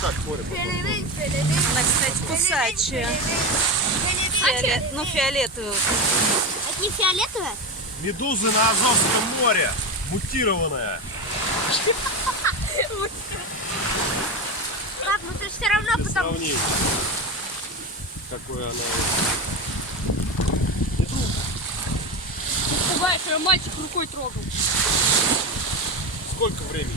Так, море потом. Она, кстати, кусачая. Ну, фиолетовая. Они фиолетовые? Медузы на Азовском море. Мутированная. Пап, ну ты все равно Для потом... сравнения. Какой она. Ты сказала, что я мальчик рукой трогал. Сколько времени?